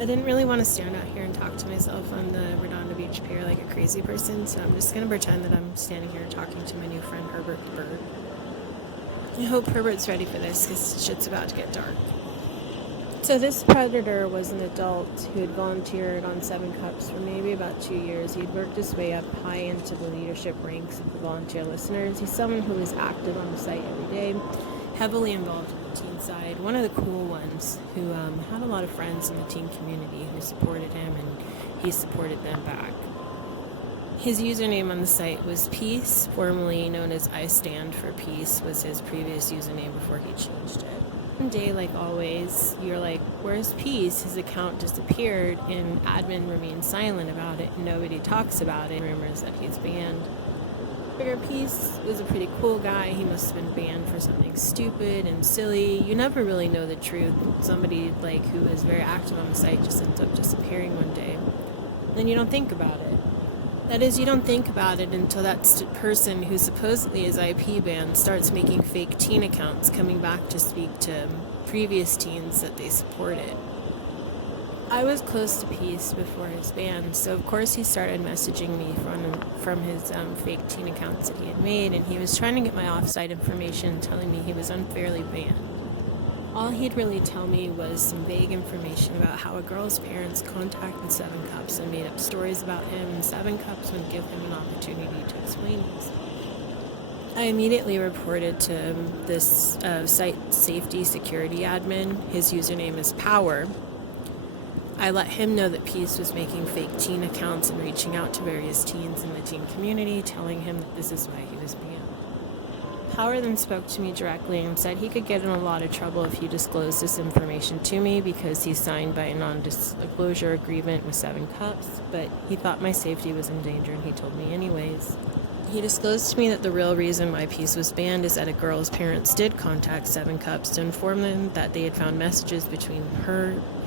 I didn't really want to stand out here and talk to myself on the Redondo Beach Pier like a crazy person, so I'm just going to pretend that I'm standing here talking to my new friend Herbert the Bird. I hope Herbert's ready for this because shit's about to get dark. So this predator was an adult who had volunteered on Seven Cups for maybe about 2 years. He'd worked his way up high into the leadership ranks of the volunteer listeners. He's someone who was active on the site every day, heavily involved in the teen side, one of the cool ones who had a lot of friends in the teen community who supported him, and he supported them back. His username on the site was Peace, formerly known as I Stand for Peace, was his previous username before he changed it. One day, like always, you're like, where's Peace? His account disappeared, and admin remains silent about it, and nobody talks about it. Rumors that he's banned. Figure Peace was a pretty cool guy. He must have been banned for something stupid and silly. You never really know the truth. Somebody like who is very active on the site just ends up disappearing one day. Then you don't think about it. That is, you don't think about it until that person who supposedly is IP banned starts making fake teen accounts, coming back to speak to previous teens that they supported. I was close to Peace before his ban, so of course he started messaging me from his fake teen accounts that he had made, and he was trying to get my offsite information, telling me he was unfairly banned. All he'd really tell me was some vague information about how a girl's parents contacted Seven Cups and made up stories about him, and Seven Cups would give him an opportunity to explain this. I immediately reported to this site safety security admin. His username is Power. I let him know that Peace was making fake teen accounts and reaching out to various teens in the teen community, telling him that this is why he was banned. Power then spoke to me directly and said he could get in a lot of trouble if he disclosed this information to me because he's signed by a non-disclosure agreement with Seven Cups, but he thought my safety was in danger and he told me anyways. He disclosed to me that the real reason why Peace was banned is that a girl's parents did contact Seven Cups to inform them that they had found messages between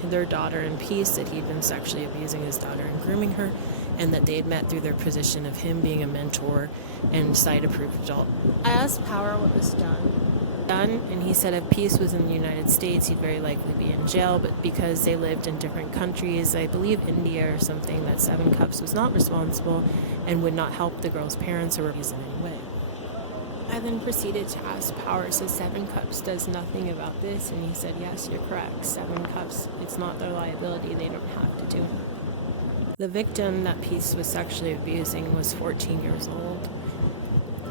their daughter, and Peace, that he'd been sexually abusing his daughter and grooming her, and that they had met through their position of him being a mentor and site-approved adult. I asked Power what was done, and he said if Peace was in the United States, he'd very likely be in jail, but because they lived in different countries, I believe India or something, that Seven Cups was not responsible and would not help the girl's parents or abuse in any way. I then proceeded to ask Power, so Seven Cups does nothing about this, and he said, yes, you're correct. Seven Cups, it's not their liability, they don't have to do it. The victim that Peace was sexually abusing was 14 years old,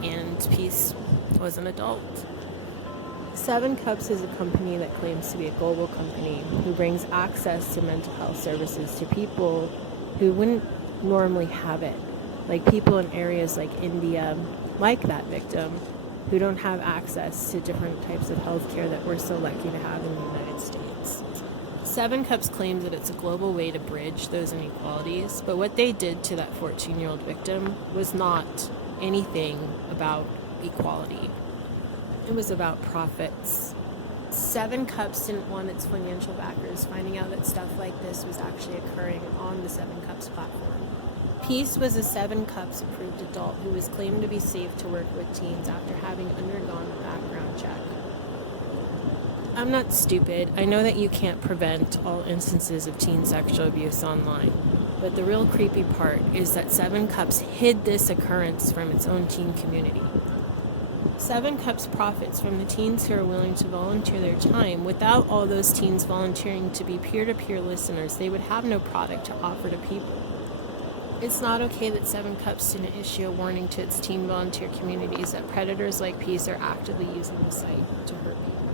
and Peace was an adult. Seven Cups is a company that claims to be a global company who brings access to mental health services to people who wouldn't normally have it, like people in areas like India, like that victim, who don't have access to different types of healthcare that we're so lucky to have in the United States. Seven Cups claims that it's a global way to bridge those inequalities, but what they did to that 14-year-old victim was not anything about equality. It was about profits. Seven Cups didn't want its financial backers finding out that stuff like this was actually occurring on the Seven Cups platform. Peace was a Seven Cups approved adult who was claimed to be safe to work with teens after having undergone a background check. I'm not stupid. I know that you can't prevent all instances of teen sexual abuse online, but the real creepy part is that Seven Cups hid this occurrence from its own teen community. Seven Cups profits from the teens who are willing to volunteer their time. Without all those teens volunteering to be peer-to-peer listeners, they would have no product to offer to people. It's not okay that Seven Cups didn't issue a warning to its teen volunteer communities that predators like Peace are actively using the site to hurt people.